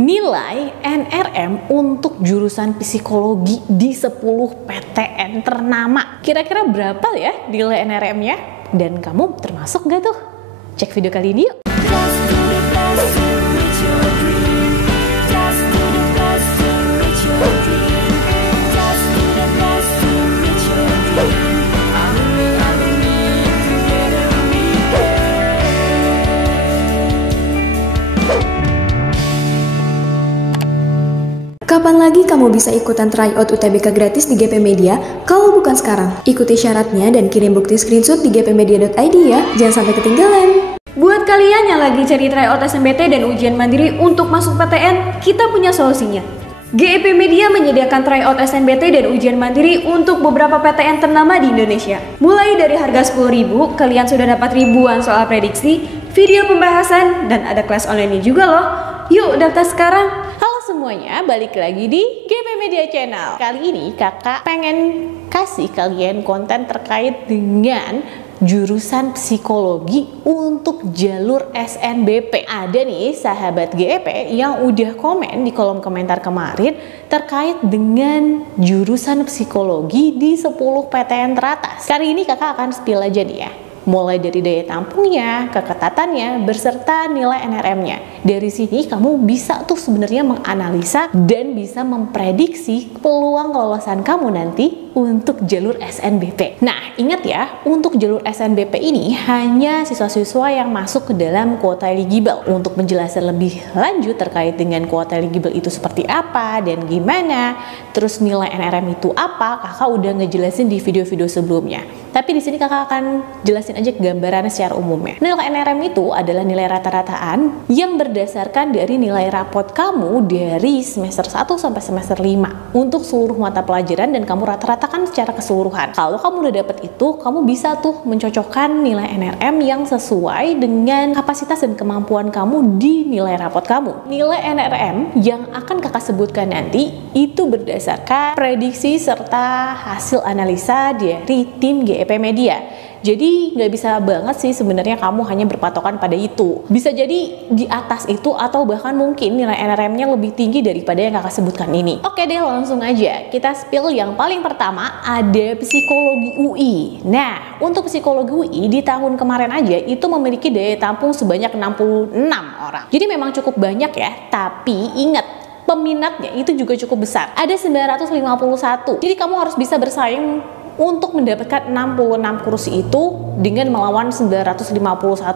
nilai NRM untuk jurusan psikologi di 10 PTN ternama. Kira-kira berapa ya nilai NRM-nya? Dan kamu termasuk nggak tuh? Cek video kali ini yuk! Kapan lagi kamu bisa ikutan tryout UTBK gratis di GP Media kalau bukan sekarang? Ikuti syaratnya dan kirim bukti screenshot di gpmedia.id ya, jangan sampai ketinggalan. Buat kalian yang lagi cari tryout SNBT dan ujian mandiri untuk masuk PTN, kita punya solusinya. GEP Media menyediakan tryout SNBT dan ujian mandiri untuk beberapa PTN ternama di Indonesia. Mulai dari harga 10.000, kalian sudah dapat ribuan soal prediksi, video pembahasan, dan ada kelas online juga loh. Yuk daftar sekarang! Semuanya, balik lagi di GP Media Channel. Kali ini kakak pengen kasih kalian konten terkait dengan jurusan psikologi untuk jalur SNBP. Ada nih sahabat GEP yang udah komen di kolom komentar kemarin terkait dengan jurusan psikologi di 10 PTN teratas. Kali ini kakak akan spill aja nih ya, mulai dari daya tampungnya, keketatannya, beserta nilai NRM-nya. Dari sini kamu bisa tuh sebenarnya menganalisa dan bisa memprediksi peluang kelolosan kamu nanti untuk jalur SNBP. Nah, ingat ya, untuk jalur SNBP ini hanya siswa-siswa yang masuk ke dalam kuota eligible. Untuk penjelasan lebih lanjut terkait dengan kuota eligible itu seperti apa dan gimana, terus nilai NRM itu apa, kakak udah ngejelasin di video-video sebelumnya. Tapi di sini kakak akan jelasin aja gambarannya secara umumnya. Nilai NRM itu adalah nilai rata-rataan yang berdasarkan dari nilai rapot kamu dari semester 1 sampai semester 5 untuk seluruh mata pelajaran dan kamu rata-ratakan secara keseluruhan. Kalau kamu udah dapet itu, kamu bisa tuh mencocokkan nilai NRM yang sesuai dengan kapasitas dan kemampuan kamu di nilai rapot kamu. Nilai NRM yang akan kakak sebutkan nanti itu berdasarkan prediksi serta hasil analisa dari tim GEP Media. Jadi nggak bisa banget sih sebenarnya kamu hanya berpatokan pada itu. Bisa jadi di atas itu atau bahkan mungkin nilai NRM-nya lebih tinggi daripada yang kakak sebutkan ini. Oke deh, langsung aja kita spill yang paling pertama, ada psikologi UI. Nah, untuk psikologi UI di tahun kemarin aja itu memiliki daya tampung sebanyak 66 orang. Jadi memang cukup banyak ya, tapi ingat, peminatnya itu juga cukup besar. Ada 951. Jadi kamu harus bisa bersaing untuk mendapatkan 66 kursi itu dengan melawan 951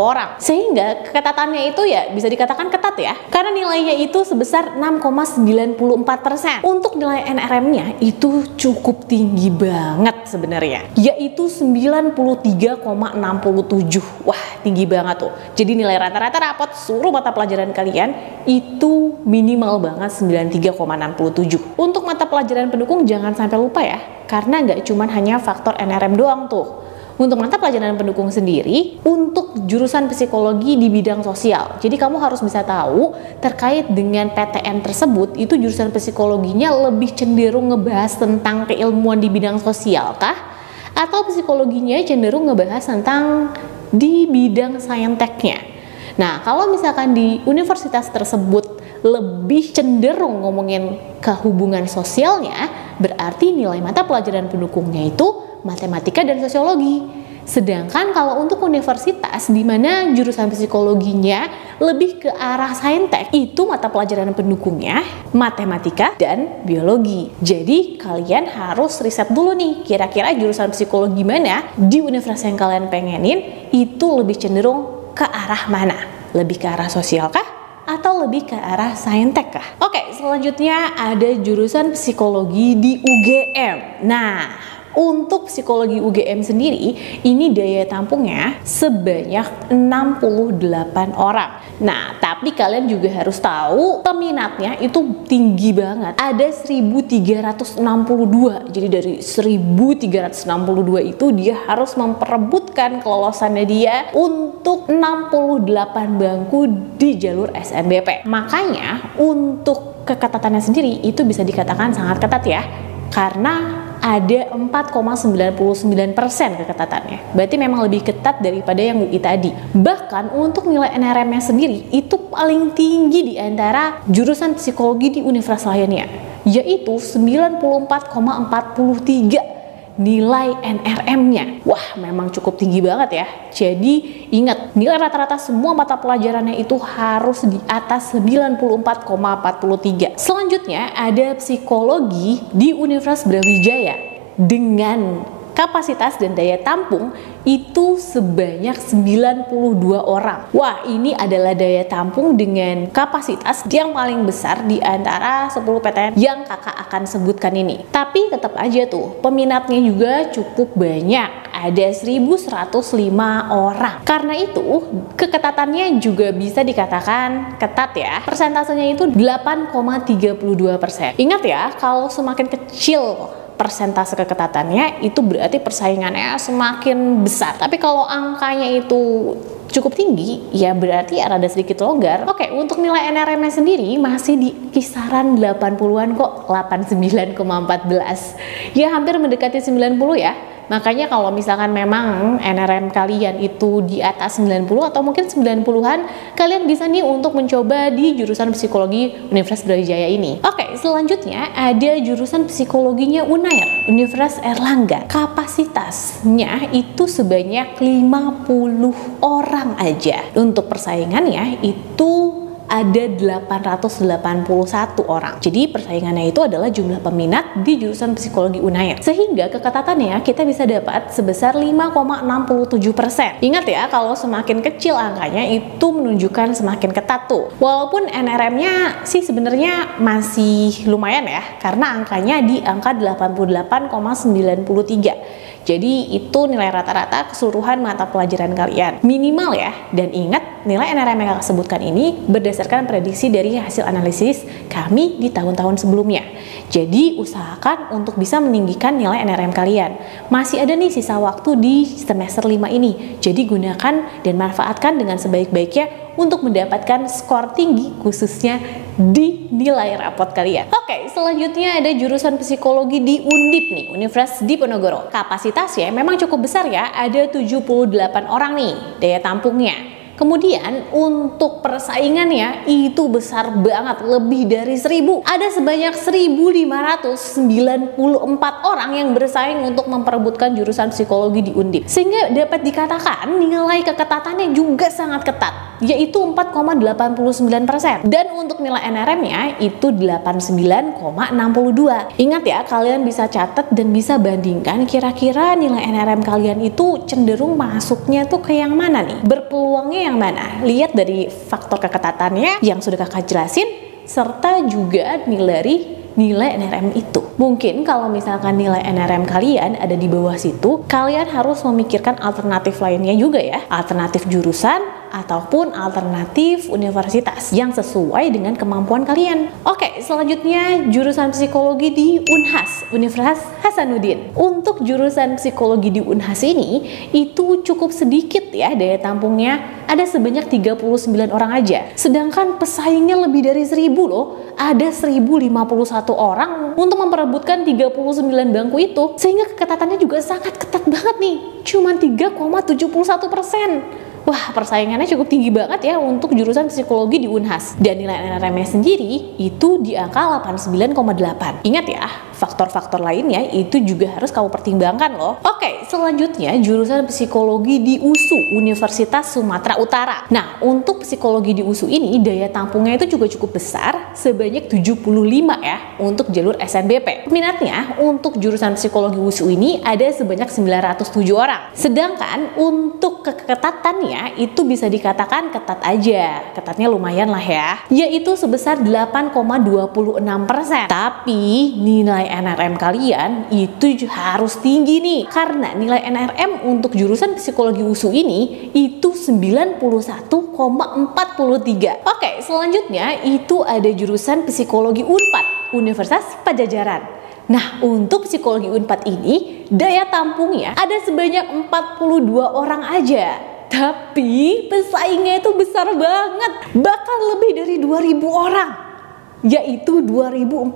orang. Sehingga keketatannya itu ya bisa dikatakan ketat ya. Karena nilainya itu sebesar 6,94%. Untuk nilai NRM-nya itu cukup tinggi banget sebenarnya. Yaitu 93,67. Wah, tinggi banget tuh. Jadi nilai rata-rata rapot seluruh mata pelajaran kalian itu minimal banget 93,67. Untuk mata pelajaran pendukung jangan sampai lupa ya. Karena nggak cuma hanya faktor NRM doang tuh. Untuk mata pelajaran pendukung sendiri, untuk jurusan psikologi di bidang sosial. Jadi kamu harus bisa tahu terkait dengan PTN tersebut, itu jurusan psikologinya lebih cenderung ngebahas tentang keilmuan di bidang sosial kah? Atau psikologinya cenderung ngebahas tentang di bidang sainteknya. Nah, kalau misalkan di universitas tersebut lebih cenderung ngomongin ke hubungan sosialnya, berarti nilai mata pelajaran pendukungnya itu matematika dan sosiologi. Sedangkan kalau untuk universitas di mana jurusan psikologinya lebih ke arah saintek, itu mata pelajaran pendukungnya matematika dan biologi. Jadi kalian harus riset dulu nih, kira-kira jurusan psikologi mana di universitas yang kalian pengenin itu lebih cenderung ke arah mana? Lebih ke arah sosial kah? Atau lebih ke arah saintek kah? Oke, selanjutnya ada jurusan psikologi di UGM. Nah, untuk psikologi UGM sendiri, ini daya tampungnya sebanyak 68 orang. Nah, tapi kalian juga harus tahu peminatnya itu tinggi banget. Ada 1362. Jadi dari 1362 itu dia harus memperebutkan kelolosannya dia untuk 68 bangku di jalur SNBP. Makanya untuk keketatannya sendiri itu bisa dikatakan sangat ketat ya. Karena ada 4,99% keketatannya. Berarti memang lebih ketat daripada yang UI tadi. Bahkan untuk nilai NRM-nya sendiri itu paling tinggi di antara jurusan psikologi di universitas lainnya, yaitu 94,43 nilai NRM-nya. Wah, memang cukup tinggi banget ya. Jadi ingat, nilai rata-rata semua mata pelajarannya itu harus di atas 94,43. Selanjutnya ada psikologi di Universitas Brawijaya dengan kapasitas dan daya tampung itu sebanyak 92 orang. Wah, ini adalah daya tampung dengan kapasitas yang paling besar di antara 10 PTN yang kakak akan sebutkan ini. Tapi tetap aja tuh, peminatnya juga cukup banyak. Ada 1105 orang. Karena itu, keketatannya juga bisa dikatakan ketat ya. Persentasenya itu 8,32%. Ingat ya, kalau semakin kecil persentase keketatannya itu berarti persaingannya semakin besar. Tapi kalau angkanya itu cukup tinggi, ya berarti rada sedikit longgar. Oke, untuk nilai NRM-nya sendiri masih di kisaran 80-an kok, 89,14. Ya hampir mendekati 90 ya. Makanya kalau misalkan memang NRM kalian itu di atas 90 atau mungkin 90-an, kalian bisa nih untuk mencoba di jurusan psikologi Universitas Brawijaya ini. Oke, selanjutnya ada jurusan psikologinya UNAIR, Universitas Erlangga. Kapasitasnya itu sebanyak 50 orang aja. Untuk persaingannya itu ada 881 orang. Jadi persaingannya itu adalah jumlah peminat di jurusan psikologi UNAIR. Sehingga keketatannya kita bisa dapat sebesar 5,67%. Ingat ya, kalau semakin kecil angkanya itu menunjukkan semakin ketat tuh. Walaupun NRM-nya sih sebenarnya masih lumayan ya, karena angkanya di angka 88,93. Jadi itu nilai rata-rata keseluruhan mata pelajaran kalian. Minimal ya, dan ingat nilai NRM yang kakak sebutkan ini berdasarkan prediksi dari hasil analisis kami di tahun-tahun sebelumnya. Jadi usahakan untuk bisa meninggikan nilai NRM kalian. Masih ada nih sisa waktu di semester 5 ini. Jadi gunakan dan manfaatkan dengan sebaik-baiknya untuk mendapatkan skor tinggi khususnya di nilai rapot kalian. Oke, selanjutnya ada jurusan psikologi di Undip nih, Universitas Diponegoro. Kapasitasnya memang cukup besar ya, ada 78 orang nih daya tampungnya. Kemudian untuk persaingannya itu besar banget, lebih dari 1000. Ada sebanyak 1594 orang yang bersaing untuk memperebutkan jurusan psikologi di Undip. Sehingga dapat dikatakan nilai keketatannya juga sangat ketat, yaitu 4,89%. Dan untuk nilai NRM-nya itu 89,62. Ingat ya, kalian bisa catat dan bisa bandingkan kira-kira nilai NRM kalian itu cenderung masuknya tuh ke yang mana nih? Berpeluangnya yang mana? Lihat dari faktor keketatannya yang sudah kakak jelasin, serta juga nilai NRM itu. Mungkin kalau misalkan nilai NRM kalian ada di bawah situ, kalian harus memikirkan alternatif lainnya juga ya. Alternatif jurusan ataupun alternatif universitas yang sesuai dengan kemampuan kalian. Oke, selanjutnya jurusan psikologi di Unhas, Universitas Hasanuddin. Untuk jurusan psikologi di Unhas ini itu cukup sedikit ya daya tampungnya, ada sebanyak 39 orang aja. Sedangkan pesaingnya lebih dari 1000 loh. Ada 1051 orang untuk memperebutkan 39 bangku itu. Sehingga keketatannya juga sangat ketat banget nih. Cuman 3,71%. Wah, persaingannya cukup tinggi banget ya untuk jurusan psikologi di Unhas. Dan nilai NRM-nya sendiri itu di angka 89,8. Ingat ya, faktor-faktor lainnya itu juga harus kamu pertimbangkan loh. Oke, selanjutnya jurusan psikologi di USU, Universitas Sumatera Utara. Nah, untuk psikologi di USU ini daya tampungnya itu juga cukup besar, sebanyak 75 ya untuk jalur SNBP. Peminatnya untuk jurusan psikologi USU ini ada sebanyak 907 orang. Sedangkan untuk keketatannya itu bisa dikatakan ketat aja, ketatnya lumayan lah ya, yaitu sebesar 8,26%. Tapi nilai NRM kalian itu harus tinggi nih, karena nilai NRM untuk jurusan psikologi USU ini itu 91,43. Oke, selanjutnya itu ada jurusan psikologi Unpad, Universitas Padjadjaran. Nah, untuk psikologi Unpad ini daya tampungnya ada sebanyak 42 orang aja. Tapi pesaingnya itu besar banget, bahkan lebih dari 2000 orang. yaitu 2041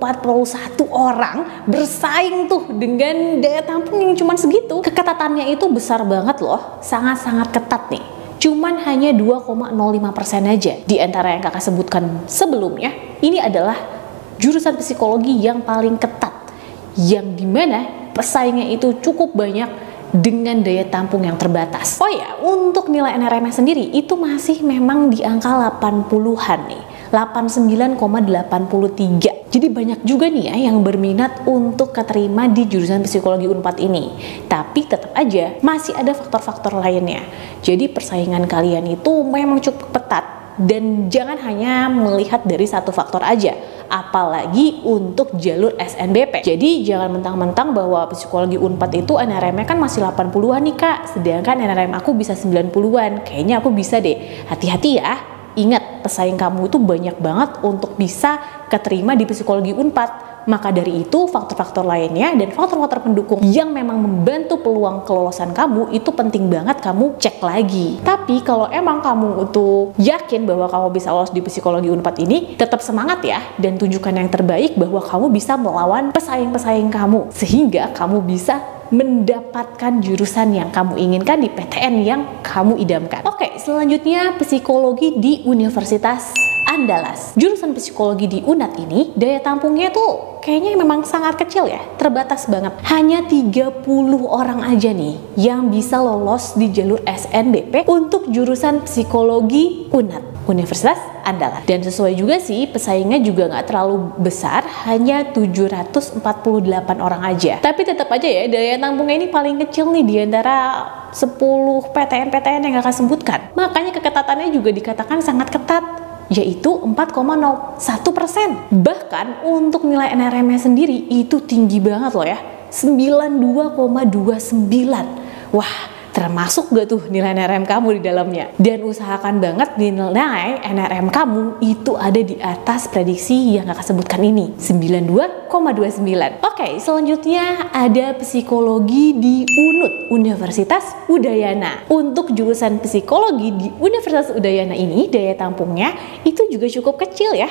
orang bersaing tuh dengan daya tampung yang cuma segitu. Keketatannya itu besar banget loh, sangat-sangat ketat nih. Cuman hanya 2,05% aja di antara yang kakak sebutkan sebelumnya. Ini adalah jurusan psikologi yang paling ketat, yang dimana pesaingnya itu cukup banyak dengan daya tampung yang terbatas. Oh ya, untuk nilai NRM-nya sendiri itu masih memang di angka 80-an nih, 89,83. Jadi banyak juga nih ya yang berminat untuk keterima di jurusan psikologi Unpad ini. Tapi tetap aja masih ada faktor-faktor lainnya. Jadi persaingan kalian itu memang cukup ketat. Dan jangan hanya melihat dari satu faktor aja, apalagi untuk jalur SNBP. Jadi jangan mentang-mentang bahwa psikologi Unpad itu NRM-nya kan masih 80-an nih kak, sedangkan NRM aku bisa 90-an, kayaknya aku bisa deh. Hati-hati ya, ingat pesaing kamu itu banyak banget untuk bisa keterima di psikologi Unpad. Maka dari itu faktor-faktor lainnya dan faktor-faktor pendukung yang memang membantu peluang kelolosan kamu itu penting banget kamu cek lagi. Tapi kalau emang kamu untuk yakin bahwa kamu bisa lolos di psikologi Unpad ini, tetap semangat ya dan tunjukkan yang terbaik bahwa kamu bisa melawan pesaing-pesaing kamu sehingga kamu bisa mendapatkan jurusan yang kamu inginkan di PTN yang kamu idamkan. Oke, selanjutnya psikologi di Universitas Andalas. Jurusan psikologi di UNAD ini daya tampungnya tuh kayaknya memang sangat kecil ya, terbatas banget. Hanya 30 orang aja nih yang bisa lolos di jalur SNBP untuk jurusan psikologi UNAD, Universitas Andalas. Dan sesuai juga sih, pesaingnya juga nggak terlalu besar, hanya 748 orang aja. Tapi tetap aja ya, daya tampungnya ini paling kecil nih di antara 10 PTN-PTN yang kakak sebutkan. Makanya keketatannya juga dikatakan sangat ketat, yaitu 4,01%. Bahkan untuk nilai NRM-nya sendiri itu tinggi banget loh ya, 92,29. Wah, termasuk gak tuh nilai NRM kamu di dalamnya? Dan usahakan banget nilai NRM kamu itu ada di atas prediksi yang kakak sebutkan ini, 92,29. Oke, selanjutnya ada psikologi di UNUD, Universitas Udayana. Untuk jurusan psikologi di Universitas Udayana ini daya tampungnya itu juga cukup kecil ya,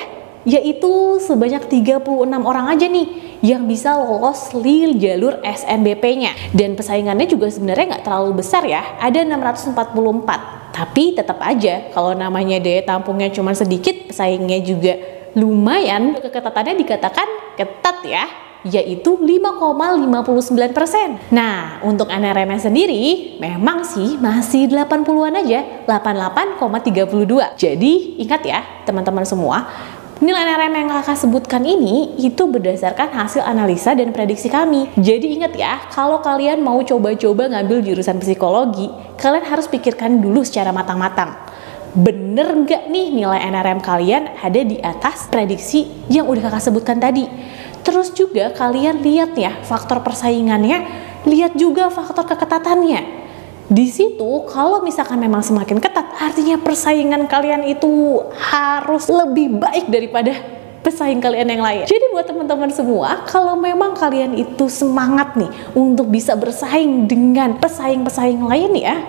yaitu sebanyak 36 orang aja nih yang bisa lolos di jalur SNBP-nya. Dan pesaingannya juga sebenarnya nggak terlalu besar ya, ada 644. Tapi tetap aja kalau namanya daya tampungnya cuma sedikit, pesaingnya juga lumayan, keketatannya dikatakan ketat ya, yaitu 5,59%. Nah, untuk NRM-nya sendiri memang sih masih 80-an aja, 88,32. Jadi ingat ya teman-teman semua, nilai NRM yang kakak sebutkan ini itu berdasarkan hasil analisa dan prediksi kami. Jadi ingat ya, kalau kalian mau coba-coba ngambil jurusan psikologi, kalian harus pikirkan dulu secara matang-matang. Bener nggak nih nilai NRM kalian ada di atas prediksi yang udah kakak sebutkan tadi? Terus juga kalian lihat ya faktor persaingannya, lihat juga faktor keketatannya. Di situ kalau misalkan memang semakin ketat, artinya persaingan kalian itu harus lebih baik daripada pesaing kalian yang lain. Jadi buat teman-teman semua, kalau memang kalian itu semangat nih untuk bisa bersaing dengan pesaing-pesaing lain ya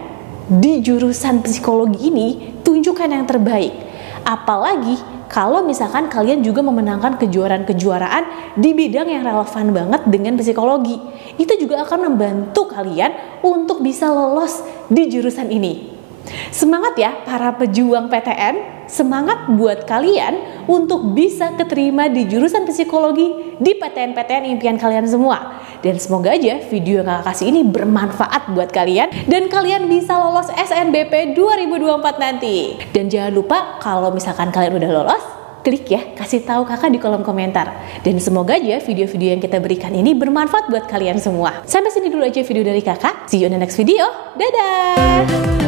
di jurusan psikologi ini, tunjukkan yang terbaik. Apalagi kalau misalkan kalian juga memenangkan kejuaraan-kejuaraan di bidang yang relevan banget dengan psikologi, itu juga akan membantu kalian untuk bisa lolos di jurusan ini. Semangat ya para pejuang PTN, semangat buat kalian untuk bisa keterima di jurusan psikologi di PTN-PTN impian kalian semua. Dan semoga aja video yang kakak kasih ini bermanfaat buat kalian dan kalian bisa lolos SNBP 2024 nanti. Dan jangan lupa kalau misalkan kalian udah lolos, klik ya, kasih tahu kakak di kolom komentar. Dan semoga aja video-video yang kita berikan ini bermanfaat buat kalian semua. Sampai sini dulu aja video dari kakak. See you in the next video. Dadah!